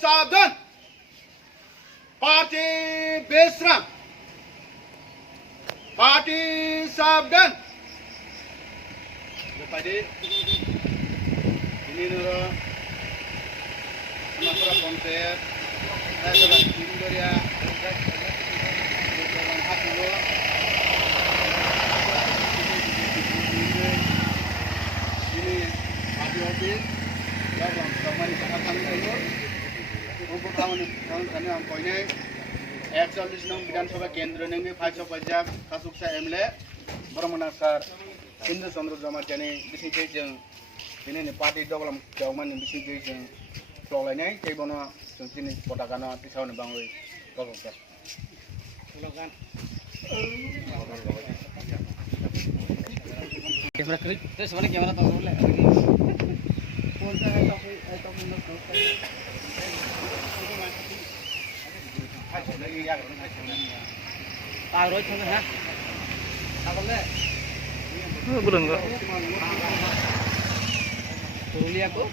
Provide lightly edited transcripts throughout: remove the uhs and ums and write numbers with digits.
सावधान party Besram party सावधान party ini nero Anapura Ponset saya sudah tidur ya ini party office yang kemarin sangat itu untuk tahun kami angkonya 41 विधानसभा केंद्र में 550 कासुकसा MLA बरमना sir Sindhu चंद्र जमातियानि बिसिजै जों दिनै party दगलाम जावमानि बिसिजै जों फ्ललायनाय केबनो जों दिनै पताकानो पिसावनो बाङै गगोसा कैमरा तो सबने कैमरा तो बोले बोलता है तो रोज थोड़ा है bulan enggak Tulia ko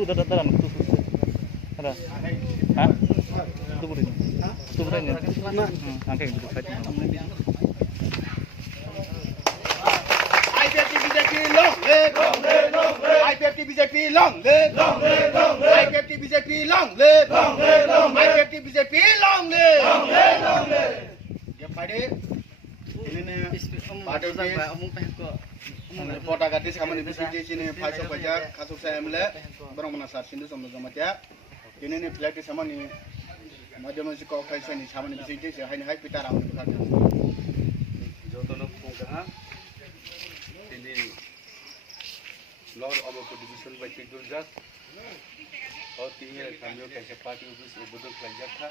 tu ada tu ada hah tu boleh ni angkat yang duduk saja IPFT long live IPFT BJP long live IPFT BJP long live IPFT BJP long live ya pada ini ne pada pota gadis kami di sini pasok pajak kasus saya mele barang mana saat Hindu sama Jamatia ini ne flag di sama ni macam si kau kaisa ni sama ni di sini hai pita ramu berkata jodoh punggahan ini Lord of the Division by Chidurjak और तीन हम लोग कैसे party office उबुदन plaza था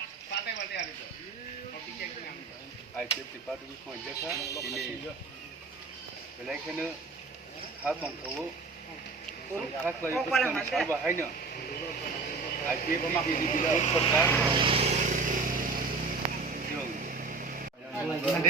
IPF party office में जगह ini बेलायखनो हा दंखौ हा क्लाइबनि साल बाहायनो आईपीएफ नि बिलाव सरकार जों